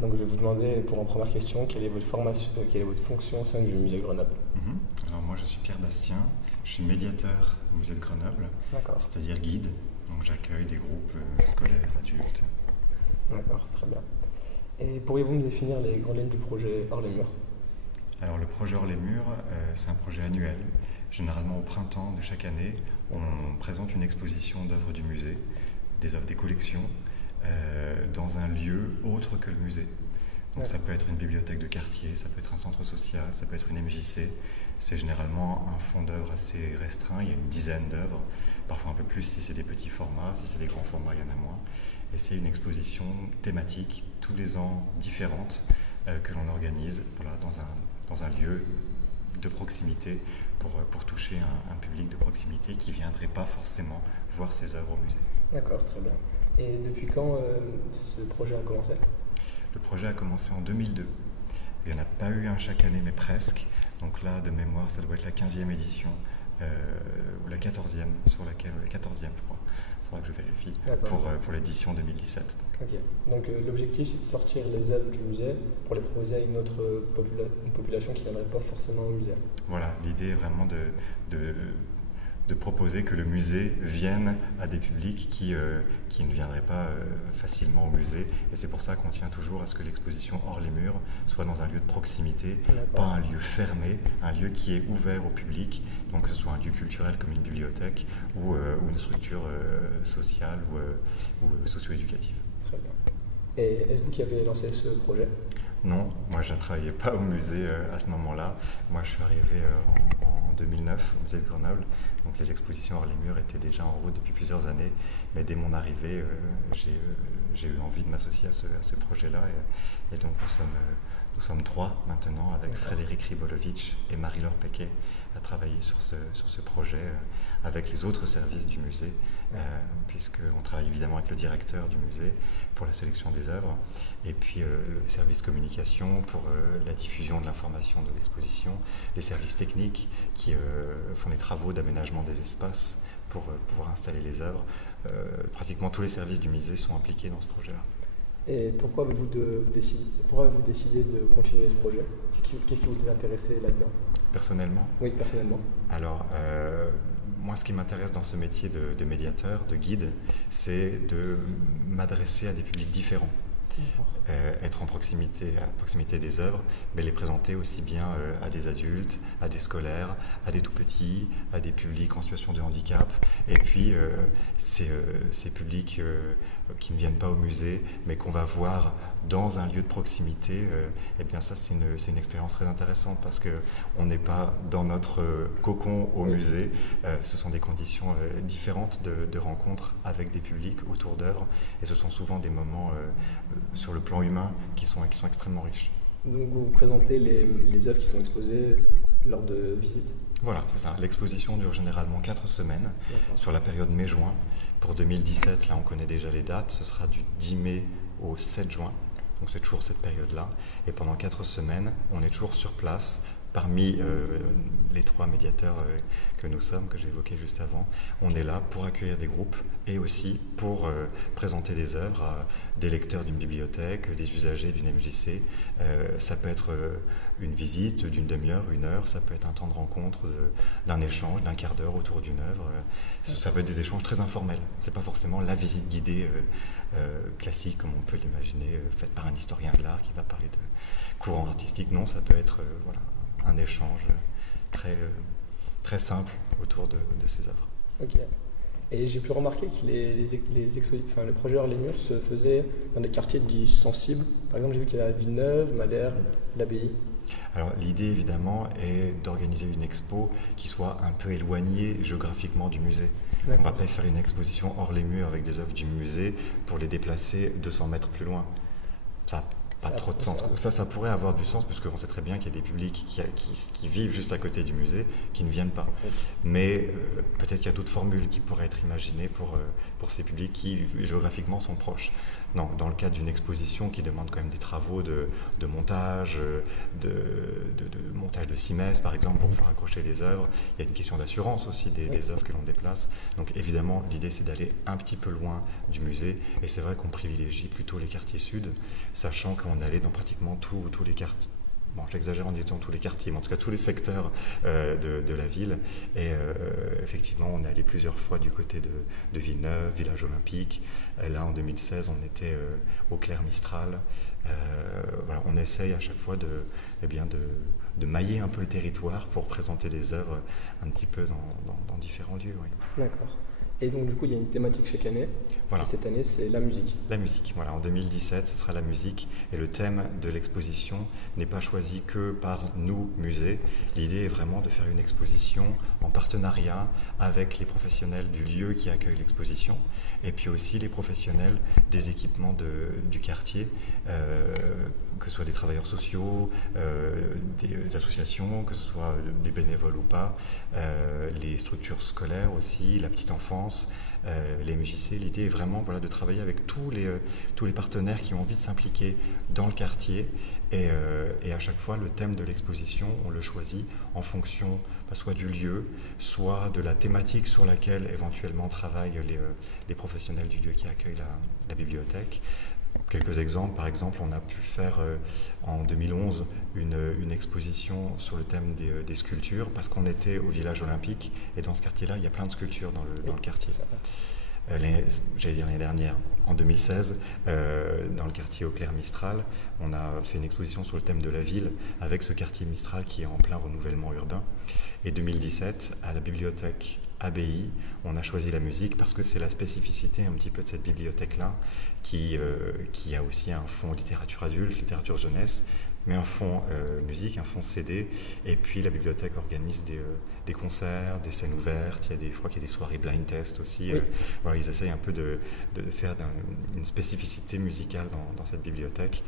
Donc je vais vous demander pour en première question, quelle est votre formation, quelle est votre fonction au sein du musée de Grenoble? Alors moi je suis Pierre Bastien, je suis médiateur au musée de Grenoble, D'accord, c'est-à-dire guide. Donc j'accueille des groupes scolaires, adultes. d'accord, très bien. Et pourriez-vous me définir les grandes lignes du projet Hors les murs? Alors le projet Hors les murs, c'est un projet annuel. Généralement au printemps de chaque année, on présente une exposition d'œuvres du musée, des œuvres des collections, dans un lieu autre que le musée. Donc ça peut être une bibliothèque de quartier, ça peut être un centre social, ça peut être une MJC. C'est généralement un fonds d'œuvres assez restreint, il y a une dizaine d'œuvres, parfois un peu plus si c'est des petits formats, si c'est des grands formats il y en a moins. Et c'est une exposition thématique, tous les ans différente, que l'on organise voilà, dans un lieu de proximité pour toucher un public de proximité qui ne viendrait pas forcément voir ces œuvres au musée. D'accord, très bien. Et depuis quand ce projet a commencé? Le projet a commencé en 2002. Il n'y en a pas eu un chaque année, mais presque. Donc là, de mémoire, ça doit être la 15e édition, ou la 14e, la 14e, je crois. Il faudra que je vérifie, pour l'édition 2017. Ok. Donc l'objectif, c'est de sortir les œuvres du musée pour les proposer à une autre une population qui n'aimerait pas forcément au musée. Voilà, l'idée est vraiment de proposer que le musée vienne à des publics qui ne viendraient pas facilement au musée. Et c'est pour ça qu'on tient toujours à ce que l'exposition Hors les murs soit dans un lieu de proximité, pas un lieu fermé, un lieu qui est ouvert au public, donc que ce soit un lieu culturel comme une bibliothèque ou une structure sociale ou socio-éducative. Très bien. Et est-ce vous qui avez lancé ce projet? Non, moi je ne travaillais pas au musée à ce moment-là. Moi je suis arrivé en 2009 au musée de Grenoble. Donc les expositions Hors les murs étaient déjà en route depuis plusieurs années. Mais dès mon arrivée, j'ai eu envie de m'associer à ce projet-là. Et donc nous sommes trois maintenant avec Frédéric Ribolovic et Marie-Laure Pequet à travailler sur ce projet avec les autres services du musée, puisqu'on travaille évidemment avec le directeur du musée pour la sélection des œuvres, et puis le service communication pour la diffusion de l'information de l'exposition, les services techniques qui font les travaux d'aménagement des espaces pour pouvoir installer les œuvres. Pratiquement tous les services du musée sont impliqués dans ce projet-là. Et pourquoi avez-vous décidé de continuer ce projet? Qu'est-ce qui vous a intéressé là-dedans? Personnellement? Oui, personnellement. Alors, moi, ce qui m'intéresse dans ce métier de médiateur, de guide, c'est de m'adresser à des publics différents. Être à proximité des œuvres, mais les présenter aussi bien à des adultes, à des scolaires, à des tout-petits, à des publics en situation de handicap, et puis ces publics qui ne viennent pas au musée, mais qu'on va voir dans un lieu de proximité, et bien ça c'est une expérience très intéressante parce qu'on n'est pas dans notre cocon au musée, ce sont des conditions différentes de rencontres avec des publics autour d'œuvres, et ce sont souvent des moments sur le plan humain qui sont extrêmement riches. Donc vous présentez les œuvres qui sont exposées lors de visites? Voilà, c'est ça. L'exposition dure généralement 4 semaines sur la période mai-juin. Pour 2017, là on connaît déjà les dates, ce sera du 10 mai au 7 juin, donc c'est toujours cette période-là. Et pendant 4 semaines, on est toujours sur place. Parmi les 3 médiateurs que nous sommes, que j'ai évoqués juste avant, on est là pour accueillir des groupes et aussi pour présenter des œuvres à des lecteurs d'une bibliothèque, des usagers d'une MJC. Ça peut être une visite d'une demi-heure, 1 heure, ça peut être un temps de rencontre d'un échange, d'un quart d'heure autour d'une œuvre. Ça peut être des échanges très informels. Ce n'est pas forcément la visite guidée classique comme on peut l'imaginer, faite par un historien de l'art qui va parler de courant artistique. Non, ça peut être un échange très simple autour de ces œuvres. Ok. Et j'ai pu remarquer que le projet Hors les murs se faisait dans des quartiers dits sensibles. Par exemple, j'ai vu qu'il y a Villeneuve, Malherbe, l'Abbaye. Alors l'idée évidemment est d'organiser une expo qui soit un peu éloignée géographiquement du musée. On ne va pas faire une exposition hors les murs avec des œuvres du musée pour les déplacer 200 mètres plus loin. Ça n'a pas trop de sens. Ça pourrait avoir du sens puisque on sait très bien qu'il y a des publics qui vivent juste à côté du musée qui ne viennent pas. Mais peut-être qu'il y a d'autres formules qui pourraient être imaginées pour ces publics qui géographiquement sont proches. dans le cadre d'une exposition qui demande quand même des travaux de montage, de montage de cimaises par exemple pour faire accrocher les œuvres. Il y a une question d'assurance aussi des œuvres que l'on déplace. Donc évidemment, l'idée c'est d'aller un petit peu loin du musée, et c'est vrai qu'on privilégie plutôt les quartiers sud, sachant qu'on allait dans pratiquement tous les quartiers. Bon, j'exagère en disant tous les quartiers, mais en tout cas tous les secteurs de la ville. Et effectivement, on est allé plusieurs fois du côté de Villeneuve, Village Olympique. Là, en 2016, on était au Clair Mistral. Voilà, on essaye à chaque fois de mailler un peu le territoire pour présenter des œuvres un petit peu dans différents lieux. Oui. D'accord. Et donc, du coup, il y a une thématique chaque année. Voilà. Et cette année, c'est la musique. La musique, voilà. En 2017, ce sera la musique. Et le thème de l'exposition n'est pas choisi que par nous, musée. L'idée est vraiment de faire une exposition en partenariat avec les professionnels du lieu qui accueille l'exposition, et puis aussi les professionnels des équipements du quartier, que ce soit des travailleurs sociaux, des associations, que ce soit des bénévoles ou pas, les structures scolaires aussi, la petite enfance, les MJC. L'idée est vraiment de travailler avec tous les partenaires qui ont envie de s'impliquer dans le quartier, et à chaque fois le thème de l'exposition, on le choisit en fonction soit du lieu, soit de la thématique sur laquelle éventuellement travaillent les professionnels du lieu qui accueillent la bibliothèque. Quelques exemples, par exemple, on a pu faire en 2011 une exposition sur le thème des sculptures, parce qu'on était au village olympique, et dans ce quartier-là, il y a plein de sculptures dans le quartier. J'allais dire l'année dernière, en 2016, dans le quartier au Clair Mistral, on a fait une exposition sur le thème de la ville, avec ce quartier Mistral qui est en plein renouvellement urbain. Et 2017, à la bibliothèque ABI, on a choisi la musique parce que c'est la spécificité un petit peu de cette bibliothèque-là, qui a aussi un fonds littérature adulte, littérature jeunesse, mais un fonds musique, un fonds CD, et puis la bibliothèque organise des concerts, des scènes ouvertes, je crois qu'il y a des soirées blind test aussi. Oui. Voilà, ils essayent un peu de faire une spécificité musicale dans cette bibliothèque.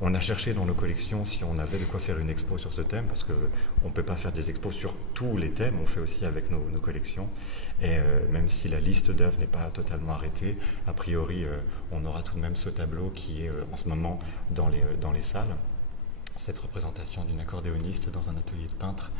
On a cherché dans nos collections si on avait de quoi faire une expo sur ce thème, parce qu'on ne peut pas faire des expos sur tous les thèmes, on fait aussi avec nos collections. Et même si la liste d'œuvres n'est pas totalement arrêtée, a priori, on aura tout de même ce tableau qui est en ce moment dans les salles. Cette représentation d'une accordéoniste dans un atelier de peintre,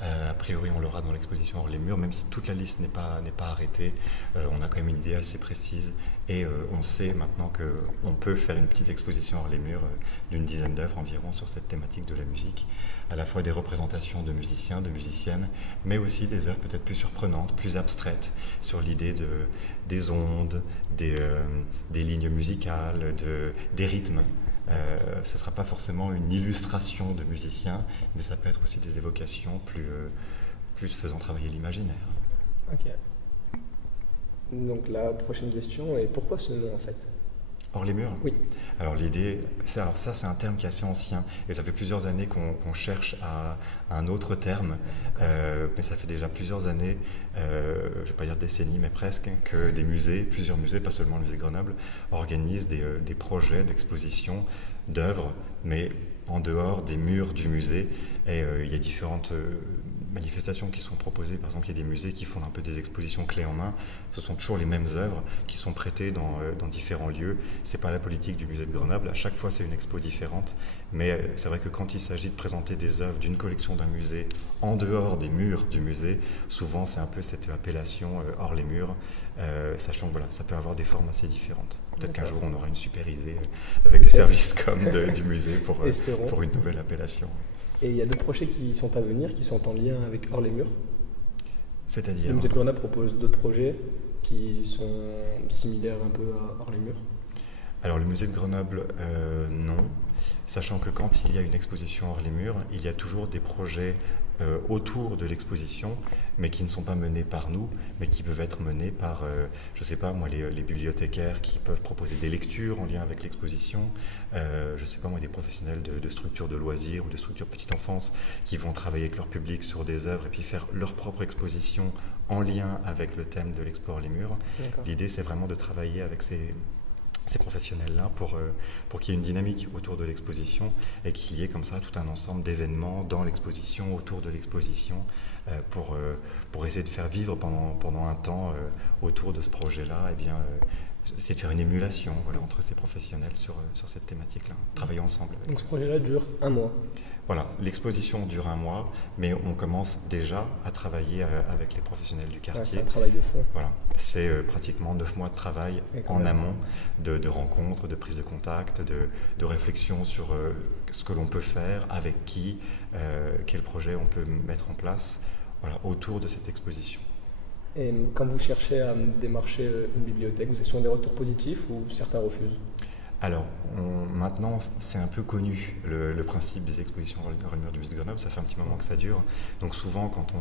a priori on l'aura dans l'exposition hors les murs, même si toute la liste n'est pas arrêtée, on a quand même une idée assez précise, et on sait maintenant qu'on peut faire une petite exposition hors les murs d'une dizaine d'œuvres environ sur cette thématique de la musique, à la fois des représentations de musiciens, de musiciennes, mais aussi des œuvres peut-être plus surprenantes, plus abstraites, sur l'idée des ondes, des lignes musicales, des rythmes. Ce ne sera pas forcément une illustration de musiciens, mais ça peut être aussi des évocations plus faisant travailler l'imaginaire. Ok. Donc la prochaine question est pourquoi ce nom en fait ? Hors les murs ? Oui. Alors l'idée, ça c'est un terme qui est assez ancien, et ça fait plusieurs années qu'on cherche à un autre terme, mais ça fait déjà plusieurs années, je ne vais pas dire décennies, mais presque, que des musées, plusieurs musées, pas seulement le musée de Grenoble, organisent des projets d'exposition d'œuvres, mais en dehors des murs du musée. Et il y a différentes manifestations qui sont proposées. Par exemple, il y a des musées qui font un peu des expositions clés en main. Ce sont toujours les mêmes œuvres qui sont prêtées dans différents lieux. Ce n'est pas la politique du musée de Grenoble. À chaque fois, c'est une expo différente. Mais c'est vrai que quand il s'agit de présenter des œuvres d'une collection d'un musée en dehors des murs du musée, souvent c'est un peu cette appellation hors les murs, sachant que ça peut avoir des formes assez différentes. Peut-être qu'un jour on aura une super idée avec les services com du musée pour une nouvelle appellation. Et il y a d'autres projets qui ne sont à venir, qui sont en lien avec hors les murs. C'est-à-dire ? Le musée de Grenoble propose d'autres projets qui sont similaires un peu à hors les murs. Alors le musée de Grenoble, non. Sachant que quand il y a une exposition hors les murs, il y a toujours des projets autour de l'exposition, mais qui ne sont pas menés par nous, mais qui peuvent être menés par, je ne sais pas moi, les bibliothécaires qui peuvent proposer des lectures en lien avec l'exposition, je ne sais pas moi, des professionnels de structures de loisirs ou de structures petite enfance qui vont travailler avec leur public sur des œuvres et puis faire leur propre exposition en lien avec le thème de l'expo hors les murs. L'idée, c'est vraiment de travailler avec ces professionnels-là pour qu'il y ait une dynamique autour de l'exposition et qu'il y ait comme ça tout un ensemble d'événements dans l'exposition, autour de l'exposition, pour essayer de faire vivre pendant un temps autour de ce projet-là essayer de faire une émulation entre ces professionnels sur cette thématique-là, travailler ensemble. Donc ce projet-là dure 1 mois. Voilà, l'exposition dure 1 mois, mais on commence déjà à travailler avec les professionnels du quartier. C'est un travail de fond. Voilà, c'est pratiquement 9 mois de travail en amont, de rencontres, de prise de contact, de réflexion sur ce que l'on peut faire, avec qui, quel projet on peut mettre en place autour de cette exposition. Et quand vous cherchez à démarcher une bibliothèque, vous avez souvent des retours positifs ou certains refusent? Alors, maintenant, c'est un peu connu, le principe des expositions dans le mur du Musée de Grenoble, ça fait un petit moment que ça dure. Donc souvent, quand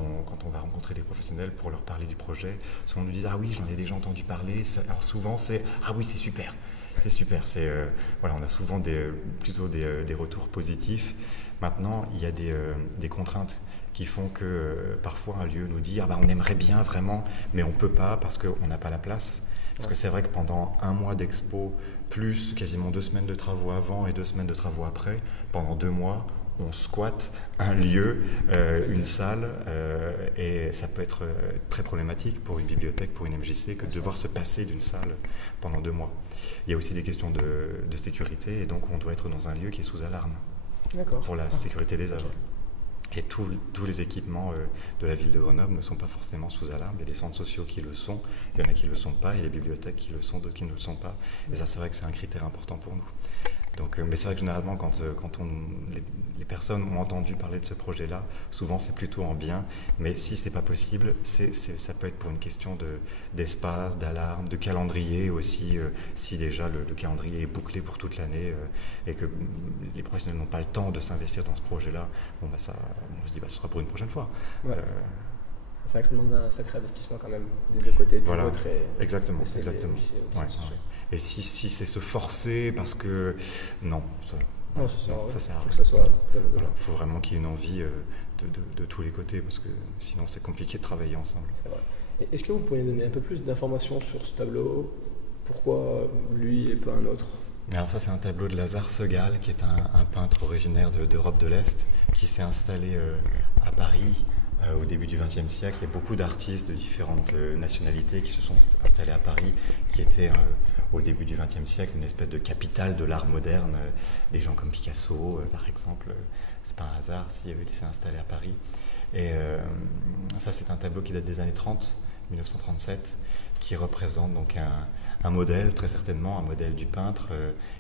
on va rencontrer des professionnels pour leur parler du projet, souvent on nous dit « Ah oui, j'en ai déjà entendu parler ». Alors souvent, c'est « Ah oui, c'est super ». C'est super, on a souvent plutôt des retours positifs. Maintenant, il y a des contraintes qui font que parfois un lieu nous dit « Ah bah on aimerait bien vraiment, mais on ne peut pas parce qu'on n'a pas la place ». Parce que c'est vrai que pendant 1 mois d'expo, plus quasiment 2 semaines de travaux avant et 2 semaines de travaux après, pendant 2 mois, on squatte un lieu, une salle, et ça peut être très problématique pour une bibliothèque, pour une MJC, que de devoir se passer d'une salle pendant 2 mois. Il y a aussi des questions de sécurité, et donc on doit être dans un lieu qui est sous alarme pour la sécurité des œuvres. Et tous les équipements de la ville de Grenoble ne sont pas forcément sous alarme. Il y a des centres sociaux qui le sont, il y en a qui ne le sont pas, il y a des bibliothèques qui le sont, d'autres qui ne le sont pas. Et ça, c'est vrai que c'est un critère important pour nous. Donc, mais c'est vrai que généralement, quand les personnes ont entendu parler de ce projet-là, souvent c'est plutôt en bien. Mais si ce n'est pas possible, ça peut être pour une question d'espace, d'alarme, de calendrier aussi. Si déjà le calendrier est bouclé pour toute l'année et que les professionnels n'ont pas le temps de s'investir dans ce projet-là, on se dit ce sera pour une prochaine fois. Ouais. C'est vrai que ça demande un sacré investissement quand même des deux côtés, du vôtre et exactement. Aussi, Et si c'est se forcer parce que non, ça sert à rien. Il faut vraiment qu'il y ait une envie de tous les côtés parce que sinon c'est compliqué de travailler ensemble. C'est vrai. Est-ce que vous pourriez donner un peu plus d'informations sur ce tableau? Pourquoi lui et pas un autre? Alors ça, c'est un tableau de Lazare Segal, qui est un peintre originaire d'Europe de l'Est, qui s'est installé à Paris au début du XXe siècle. Il y a beaucoup d'artistes de différentes nationalités qui se sont installés à Paris, qui étaient au début du XXe siècle une espèce de capitale de l'art moderne. Des gens comme Picasso, par exemple, c'est pas un hasard s'il s'est installé à Paris. Et ça, c'est un tableau qui date des années 30, 1937, qui représente donc un modèle, très certainement, un modèle du peintre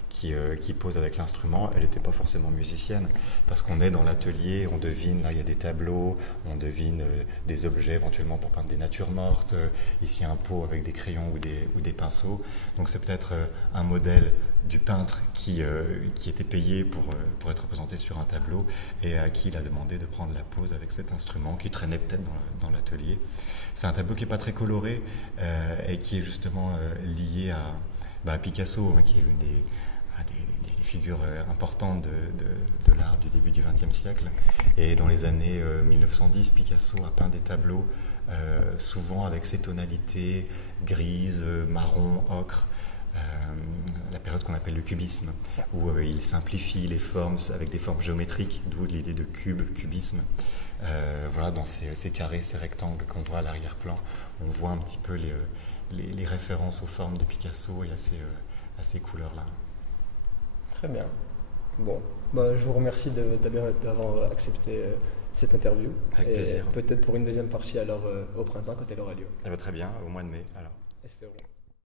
qui pose avec l'instrument. Elle n'était pas forcément musicienne, parce qu'on est dans l'atelier, on devine, là il y a des tableaux, on devine des objets éventuellement pour peindre des natures mortes, ici un pot avec des crayons ou des pinceaux. Donc c'est peut-être un modèle du peintre qui était payé pour être représenté sur un tableau et à qui il a demandé de prendre la pose avec cet instrument qui traînait peut-être dans l'atelier. C'est un tableau qui n'est pas très coloré et qui est justement lié à Picasso, qui est l'une des figures importantes de l'art du début du XXe siècle. Et dans les années 1910, Picasso a peint des tableaux souvent avec ces tonalités grises, marron, ocre. La période qu'on appelle le cubisme, où il simplifie les formes avec des formes géométriques, d'où l'idée de cubisme. Dans ces carrés, ces rectangles qu'on voit à l'arrière-plan, on voit un petit peu les références aux formes de Picasso et à ces couleurs-là. Très bien. Bon, je vous remercie d'avoir accepté cette interview. Avec plaisir. Peut-être pour une deuxième partie alors au printemps quand elle aura lieu. Très bien, au mois de mai alors. Espérons.